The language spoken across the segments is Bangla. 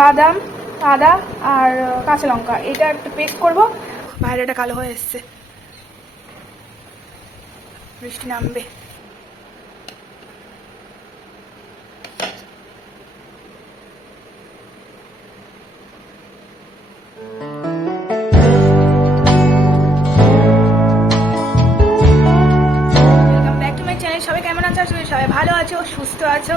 বাদাম, আদা আর কাঁচা লঙ্কা, এটা একটা পেস্ট করব। বাইরেটা কালো হয়ে এসছে, বৃষ্টি নামবে। সবাই কেমন আছো? সবাই ভালো আছো, সুস্থ আছো?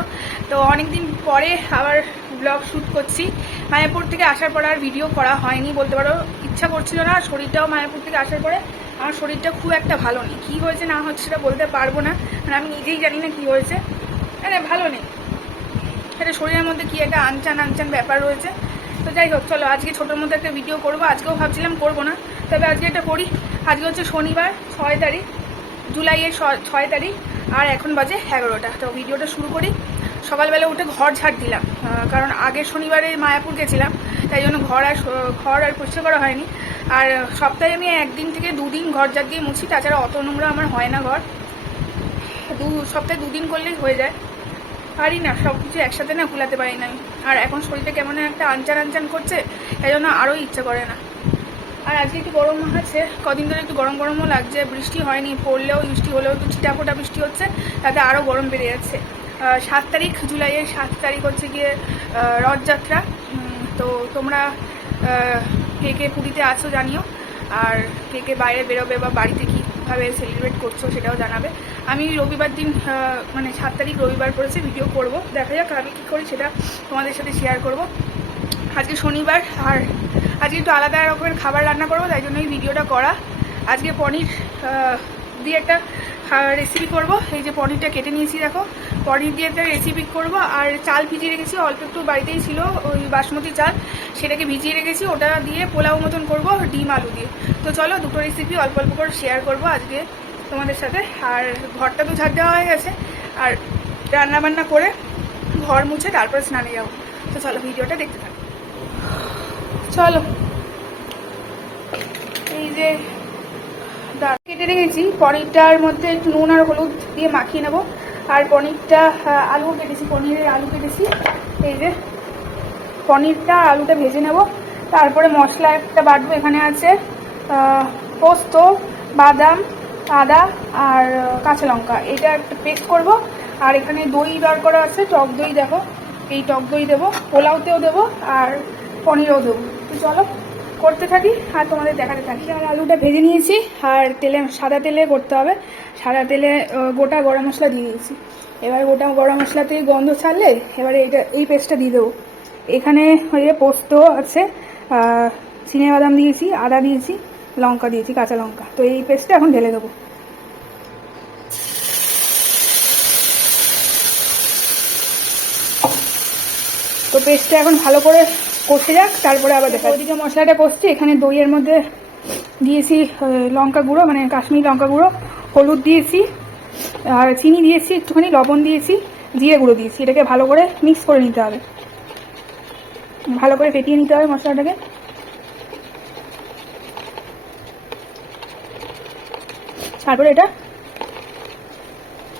তো অনেকদিন পরে আবার ব্লগ শ্যুট করছি। মায়াপুর থেকে আসার পর আর ভিডিও করা হয়নি বলতে পারো, ইচ্ছা করছিল না। শরীরটাও মায়াপুর থেকে আসার পরে আমার শরীরটা খুব একটা ভালো নেই। কী হয়েছে না হচ্ছে সেটা বলতে পারবো না, মানে আমি নিজেই জানি না কী হয়েছে। মানে ভালো নেই, এটা শরীরের মধ্যে কী একটা আনচান ব্যাপার রয়েছে। তো যাই হোক, চলো আজকে ছোটোর মধ্যে একটা ভিডিও করবো। আজকেও ভাবছিলাম করবো না, তবে আজকে এটা করি। আজকে হচ্ছে শনিবার, 6 তারিখ, জুলাইয়ের 6 তারিখ, আর এখন বাজে 11টা। তো ভিডিওটা শুরু করি। সকালবেলা উঠে ঘর ঝাড় দিলাম, কারণ আগের শনিবারে মায়াপুর গেছিলাম, তাই জন্য ঘর আর পরিষ্কার করা হয়নি। আর সপ্তাহে আমি 1 দিন থেকে 2 দিন ঘর ঝাড় দিয়ে মুছি, তাছাড়া অত নোংরা আমার হয় না। ঘর সপ্তাহে 2 দিন করলেই হয়ে যায়। পারি না সব কিছু একসাথে না, ভুলাতে পারি না। আর এখন শরীরটা কেমন একটা আনচান করছে, তাই জন্য আরও ইচ্ছা করে না। আর আজকে একটু গরম আছে, কদিন ধরে একটু গরমও লাগছে। বৃষ্টি হয়নি, পড়লেও বৃষ্টি হলেও একটু ছিটাফোটা বৃষ্টি হচ্ছে, তাতে আরও গরম বেড়ে যাচ্ছে। 7 তারিখ, জুলাইয়ের 7 তারিখ হচ্ছে গিয়ে রথযাত্রা। তো তোমরা কে কে পুরীতে আছো জানিও, আর কে কে বাইরে বেরোবে বা বাড়িতে কীভাবে সেলিব্রেট করছো সেটাও জানাবে। আমি রবিবার দিন, মানে 7 তারিখ রবিবার করেছি, ভিডিও করব। দেখা যাক আমি কী করি, সেটা তোমাদের সাথে শেয়ার করব। আজকে শনিবার, আর আজকে একটু আলাদা রকমের খাবার রান্না করবো, তাই জন্য এই ভিডিওটা করা। আজকে পনির দিয়ে একটা রেসিপি করব। এই যে পনিরটা কেটে নিয়েছি, দেখো, পনির দিয়ে একটা রেসিপি করব। আর চাল ভিজিয়ে রেখেছি, অল্প একটু বাড়িতেই ছিল ওই বাসমতি চাল, সেটাকে ভিজিয়ে রেখেছি। ওটা দিয়ে পোলাও মতন করব, ডিম আলু দিয়ে। তো চলো, দুটো রেসিপি অল্প অল্প করে শেয়ার করব আজকে তোমাদের সাথে। আর ঘরটা তো ঝাড় দেওয়া হয়ে গেছে, আর রান্নাবান্না করে ঘর মুছে তারপরে স্নানে যাবো। তো চলো ভিডিওটা দেখতে থাকো। চলো, এই যে কেটে রেখেছি, পনিরটার মধ্যে একটু নুন আর হলুদ দিয়ে মাখিয়ে নেবো। আর পনিরটা, আলু কেটেছি, পনিরের আলু কেটেছি। এই যে পনিরটা আলুটা ভেজে নেব, তারপরে মশলা একটা বাটবো। এখানে আছে পোস্ত, বাদাম, আদা আর কাঁচা লঙ্কা, এটা একটা পেস্ট করব। আর এখানে দই বার করা আছে, টক দই, দেখো এই টক দই দেবো, পোলাওতেও দেবো আর পনিরও দেবো। তো চলো করতে থাকি আর তোমাদের দেখাতে থাকি। আর আলুটা ভেজে নিয়েছি, আর সাদা তেলে করতে হবে। সাদা তেলে গোটা গরম মশলা দিয়ে দিয়েছি। এবার গোটা গরম মশলাতে গন্ধ ছাড়লে এবারে এই পেস্টটা দিয়ে দেবো। এখানে পোস্ত আছে, চিনেবাদাম দিয়েছি, আদা দিয়েছি, লঙ্কা দিয়েছি, কাঁচা লঙ্কা। তো এই পেস্টটা এখন ঢেলে দেবো। তো পেস্টটা এখন ভালো করে কষে যাক, তারপরে আবার দেখা। ওইদিকে মশলাটা কষছে, এখানে দইয়ের মধ্যে দিয়েছি লঙ্কা গুঁড়ো, মানে কাশ্মীরি লঙ্কা গুঁড়ো, হলুদ দিয়েছি, আর চিনি দিয়েছি, একটুখানি লবণ দিয়েছি, জিরে গুঁড়ো দিয়েছি। এটাকে ভালো করে মিক্স করে নিতে হবে, ভালো করে ফেটিয়ে নিতে হবে মশলাটাকে। তারপরে এটা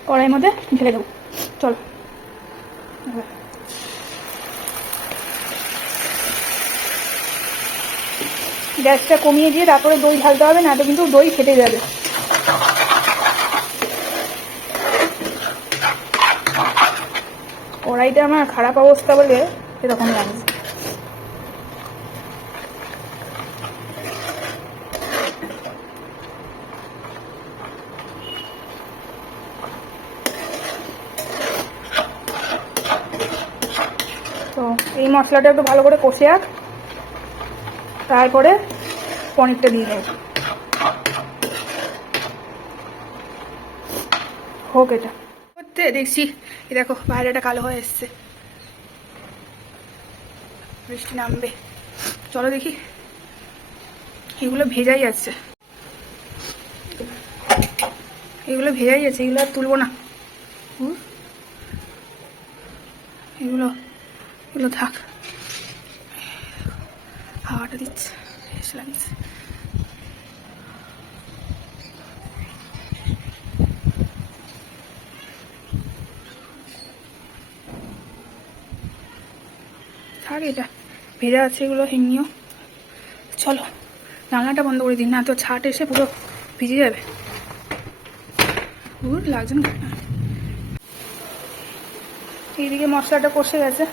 কড়াইয়ের মধ্যে ঢেলে দেবো। চলো, গ্যাসটা কমিয়ে দিয়ে তারপরে দই ঢালতে হবে, না তো কিন্তু দই ফেটে যাবে। কড়াইটা আমার খারাপ অবস্থা বলে এরকম লাগছে। তো এই মশলাটা একটু ভালো করে কষে রাখ, তারপরে পনিরটা দিয়ে দেবো। হোক এটা করতে, দেখছি এই দেখো বাইরেটা কালো হয়ে এসছে, বৃষ্টি নামবে। চলো দেখি, এগুলো ভেজাই আছে, এগুলো আর তুলবো না। এগুলো থাক, হাওয়াটা দিচ্ছে, বেশ লাগছে। থাক, এটা ভেজা আছে এগুলো এমনিও। চলো জানলাটা বন্ধ করে দিন, না তো ছাট এসে পুরো ভিজে যাবে। লাগছে না। এইদিকে মশলাটা কষে গেছে,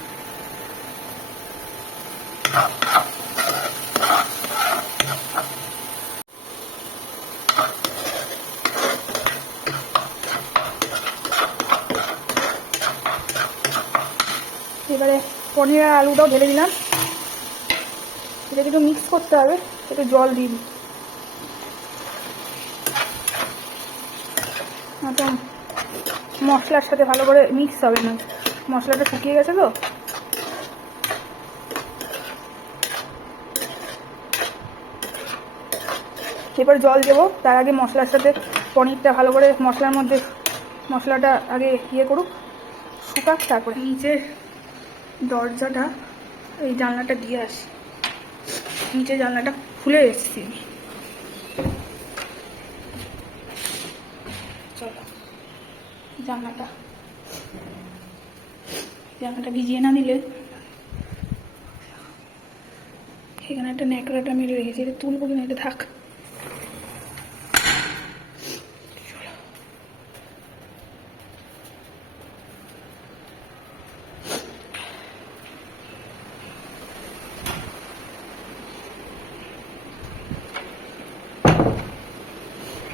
এবারে পনির আর আলুটাও ঢেলে দিলাম। এটাকে একটু মিক্স করতে হবে, একটু জল দিয়ে দিই, তো মশলার সাথে ভালো করে মিক্স হবে না, মশলাটা শুকিয়ে গেছে তো। এবার জল দেবো, তার আগে মশলার সাথে পনিরটা ভালো করে মশলাটা আগে করুক, শুকাক, তারপরে নিচে দরজাটা এই জানলাটা দিয়ে আসি, নিচে জানলাটা খুলে এসেছি। চলো জানলাটা ভিজিয়ে না দিলে, এখানে একটা ন্যাকড়াটা মেরে রেখেছি, এটা তুলবো কিনা, এটা থাক।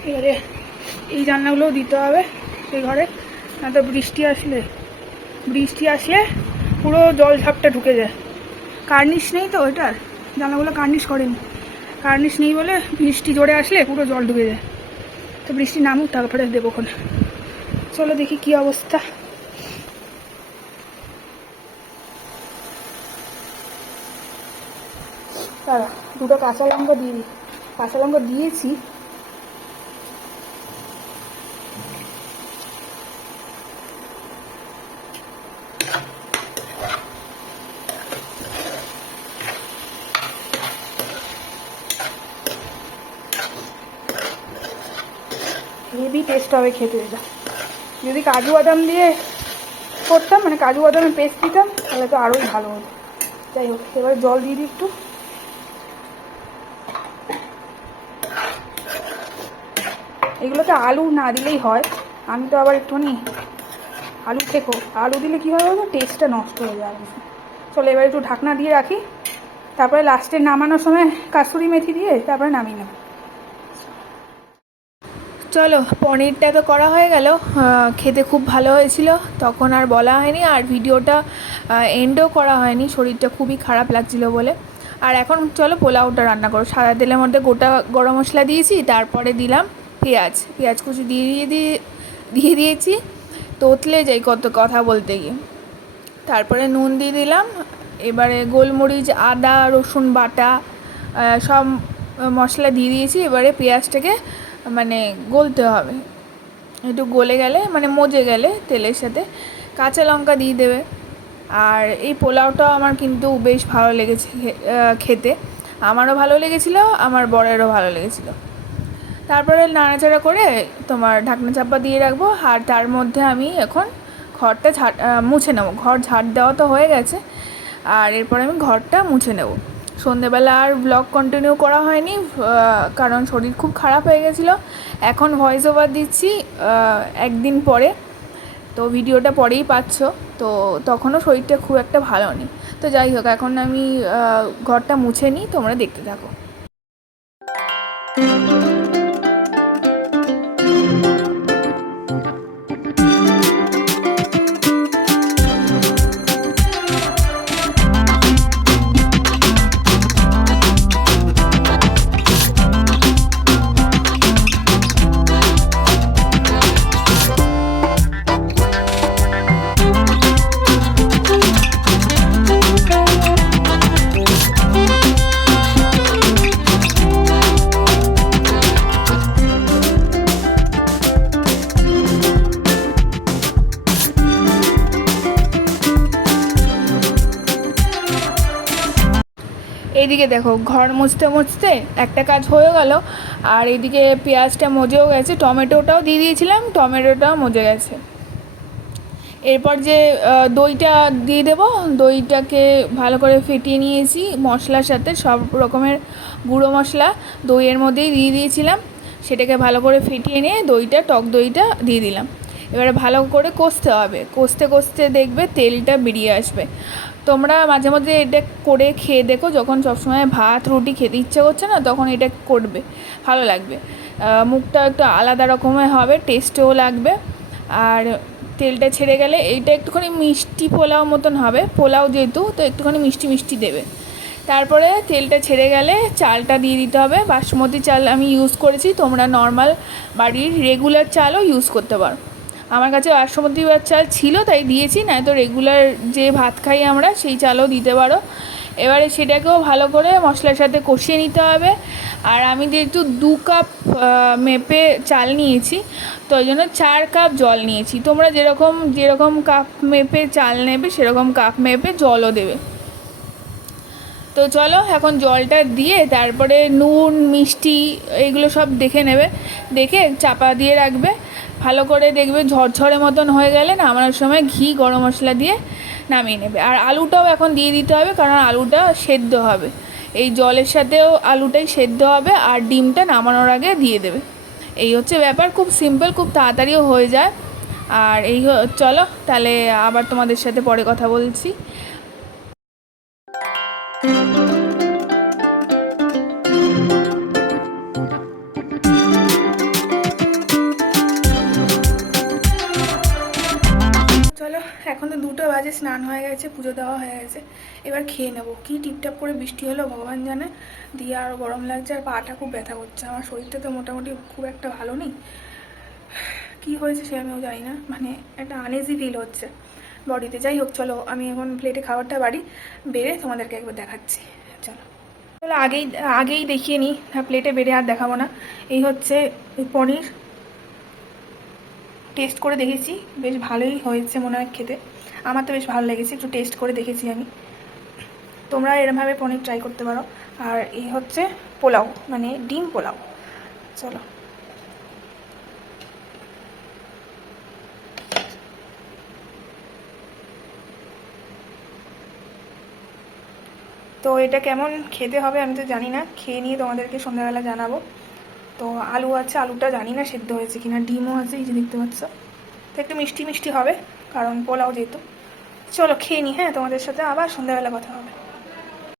এবারে এই জানলাগুলোও দিতে হবে সেই ঘরে, না তো বৃষ্টি আসলে পুরো জল ঝাপটা ঢুকে যায়। কার্নিশ নেই তো এটার, জানলাগুলো কার্নিশ করেনি, কার্নিশ নেই বলে বৃষ্টি জোরে আসলে পুরো জল ঢুকে যায়। তো বৃষ্টি নামুক তারপরে দেবো ওখানে। চলো দেখি কি অবস্থা। তারা দুটো কাঁচা লঙ্কা দিয়ে দিই, কাঁচা লঙ্কা দিয়েছি। হেভি টেস্ট হবে খেতে এটা। যদি কাজু বাদাম দিয়ে করতাম, মানে কাজু বাদামের পেস্ট দিতাম, তাহলে তো আরোই ভালো হতো। যাই হোক, এবার জল দিয়ে দিই একটু। এগুলোতে আলু না দিলেই হয়, আমি তো আবার একটুখানি আলু দিলে কী হবে বলতো, টেস্টটা নষ্ট হয়ে যাবে। চলো এবার একটু ঢাকনা দিয়ে রাখি, তারপরে লাস্টে নামানোর সময় কাসুরি মেথি দিয়ে তারপরে নামিয়ে নেব। চলো পনিরটা তো করা হয়ে গেল, খেতে খুব ভালো হয়েছিল, তখন আর বলা হয়নি, আর ভিডিওটা এন্ডও করা হয়নি, শরীরটা খুবই খারাপ লাগছিল বলে। আর এখন চলো পোলাওটা রান্না করো। সাদা তেলের মধ্যে গোটা গরম মশলা দিয়েছি, তারপরে দিলাম পেঁয়াজ কুচি দিয়ে দিয়েছি, তোতলে যাই কত কথা বলতে গিয়ে। তারপরে নুন দিয়ে দিলাম, এবারে গোলমরিচ, আদা রসুন বাটা সব মশলা দিয়ে দিয়েছি। এবারে পেঁয়াজটাকে মানে গলতে হবে, একটু গলে গেলে মানে মজে গেলে তেলের সাথে কাঁচা লঙ্কা দিয়ে দেবে। আর এই পোলাওটাও আমার কিন্তু বেশ ভালো লেগেছে খেতে, আমারও ভালো লেগেছিলো, আমার বরেরও ভালো লেগেছিলো। তারপরে নাড়াচাড়া করে তোমার ঢাকনা চাপা দিয়ে রাখবো। আর তার মধ্যে আমি এখন ঘরটা মুছে নেবো। ঘর ঝাড় দেওয়া তো হয়ে গেছে, আর এরপরে আমি ঘরটা মুছে নেব। সন্ধেবেলা আর ব্লগ কন্টিনিউ করা হয়নি, কারণ শরীর খুব খারাপ হয়ে গেছিলো। এখন ভয়েস ওভার দিচ্ছি একদিন পরে, তো ভিডিওটা পরেই পাচ্ছ, তো তখনও শরীরটা খুব একটা ভালো নেই। তো যাই হোক, এখন আমি ঘরটা মুছে নিই, তোমরা দেখতে থাকো। এইদিকে দেখো, ঘর মুছতে মুছতে একটা কাজ হয়ে গেল, আর এইদিকে পেঁয়াজটা মজেও গেছে, টমেটোটাও দিয়ে দিয়েছিলাম, টমেটোটাও মজে গেছে। এরপর যে দইটা দিয়ে দেবো, দইটাকে ভালো করে ফেটিয়ে নিয়েছি মশলার সাথে, সব রকমের গুঁড়ো মশলা দইয়ের মধ্যেই দিয়ে দিয়েছিলাম। সেটাকে ভালো করে ফেটিয়ে নিয়ে দইটা, টক দইটা দিয়ে দিলাম। এবারে ভালো করে কষতে হবে, কষতে কষতে দেখবে তেলটা বেরিয়ে আসবে। তোমরা মাঝে মধ্যে এটা করে খেয়ে দেখো, যখন সবসময় ভাত রুটি খেতে ইচ্ছে করছে না, তখন এটা করবে, ভালো লাগবে। মুখটা একটু আলাদা রকমের হবে, টেস্টও লাগবে। আর তেলটা ছেড়ে গেলে এইটা একটুখানি মিষ্টি পোলাও মতন হবে, পোলাও যেহেতু তো একটুখানি মিষ্টি মিষ্টি দেবে। তারপরে তেলটা ছেড়ে গেলে চালটা দিয়ে দিতে হবে। বাসমতি চাল আমি ইউজ করেছি, তোমরা নর্মাল বাড়ির রেগুলার চালও ইউজ করতে পারো। আমার কাছে বাসমতি চাল ছিল তাই দিয়েছি, নয়তো রেগুলার যে ভাত খাই আমরা সেই চালও দিতে পারো। এবারে সেটাকেও ভালো করে মশলার সাথে কষিয়ে নিতে হবে। আর আমি যেহেতু 2 কাপ মেপে চাল নিয়েছি, তো ওই জন্য 4 কাপ জল নিয়েছি। তোমরা যেরকম কাপ মেপে চাল নেবে সেরকম কাপ মেপে জলও দেবে। তো চলো এখন জলটা দিয়ে তারপরে নুন মিষ্টি এগুলো সব দেখে নেবে, দেখে চাপা দিয়ে রাখবে। ভালো করে দেখবে ঝরঝরে মতন হয়ে গেলে নামানোর সময় ঘি গরম মশলা দিয়ে নামিয়ে নেবে। আর আলুটাও এখন দিয়ে দিতে হবে, কারণ আলুটা সেদ্ধ হবে, এই জলের সাথেও আলুটাই সেদ্ধ হবে। আর ডিমটা নামানোর আগে দিয়ে দেবে। এই হচ্ছে ব্যাপার, খুব সিম্পল, খুব তাড়াতাড়িও হয়ে যায়। আর চলো তাহলে আবার তোমাদের সাথে পরে কথা বলছি। চলো এখন তো 2টা বাজে, স্নান হয়ে গেছে, পুজো দেওয়া হয়ে গেছে, এবার খেয়ে নেবো। কি টিপটাপ করে বৃষ্টি হলো ভগবান জানে, দিয়ে আরও গরম লাগছে, আর পাটা খুব ব্যথা করছে। আমার শরীরটা তো মোটামুটি খুব একটা ভালো নেই, কি হয়েছে সে আমিও জানি না, মানে একটা আনইজি ফিল হচ্ছে বডিতে। যাই হোক চলো আমি এখন প্লেটে খাবারটা বাড়ি বেড়ে তোমাদেরকে একবার দেখাচ্ছি। চলো চলো আগেই দেখিয়ে নিই, প্লেটে বেড়ে আর দেখাবো না। এই হচ্ছে পনির, টেস্ট করে দেখেছি, বেশ ভালোই হয়েছে মনে হয় খেতে, আমার তো বেশ ভালো লেগেছে, একটু টেস্ট করে দেখেছি আমি। তোমরা এরমভাবে পনির ট্রাই করতে পারো। আর এই হচ্ছে পোলাও, মানে ডিম পোলাও। চলো তো এটা কেমন খেতে হবে আমি তো জানি না, খেয়ে নিয়ে তোমাদেরকে সন্ধ্যাবেলা জানাবো। তো আলু আছে, আলুটা জানি না সেদ্ধ হয়েছে কিনা, ডিমও আছে এই যে দেখতে পাচ্ছ। তো একটু মিষ্টি মিষ্টি হবে কারণ পোলাও যেহেতু। চলো খেয়ে নিই, হ্যাঁ তোমাদের সাথে আবার সন্ধ্যাবেলা কথা হবে।